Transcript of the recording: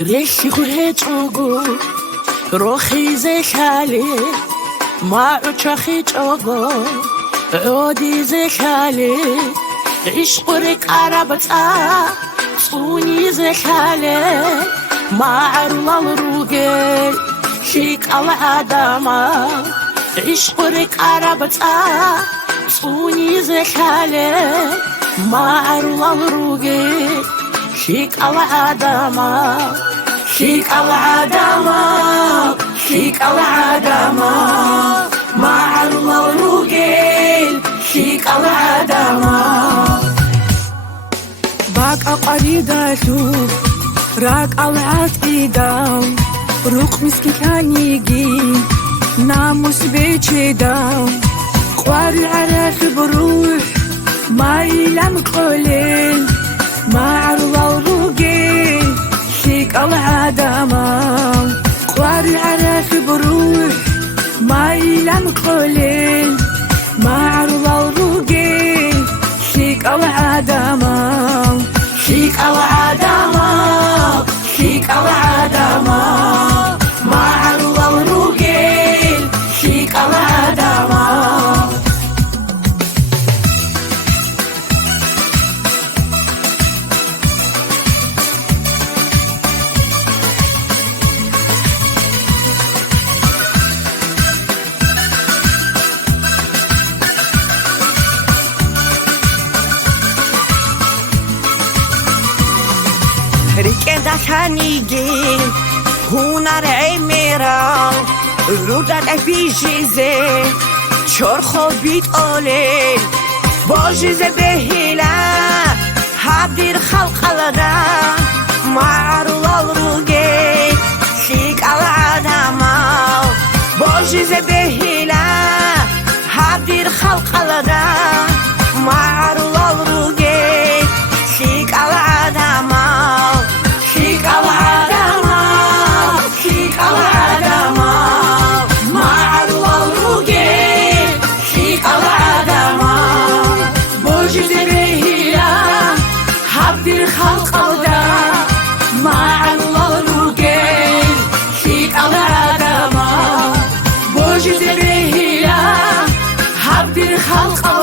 ريشي كوهيتوغو روخي زي خالي ما عوشاخي توغو عودي زي خالي عيش قريك عربتا صوني زي خالي ما عرلا الروغي شيك على عداما عيش قريك عربتا صوني زي خالي ما عرلا الروغي شيك على عداما شيك على عداما شيك على عداما ما عرلا الروغي شيك على عداما باك أقريدا شوف راك على عتقيدا روق مسكي كان يجي ناموس بيتشي داون قواري عراف بروح ما يلام قولين ما عرضا الروقين شيك على عداما قواري عراف بروح ما يلام قولين ما عرضا الروقين شيك على عداما شيك على عداما شيك على عداما ما عرضا الروقين شيك على عداما ريكندا كانيجي هونار ايميرا رودان افيجيزي چرخو بيت اولي باجيزي بهيلا حبدير خلق لنا معرول الروغي شيك على عداما باجيزي بهيلا حبدير خلق لنا معرول الروغي شيك على عداما شيك على عداما شيك على عداما ما عرض الروقين شيك على عداما بوجد بهيلا حبدي الخلق ودا ما عرض الروقين شيك على عداما بوجد بهيلا حبدي الخلق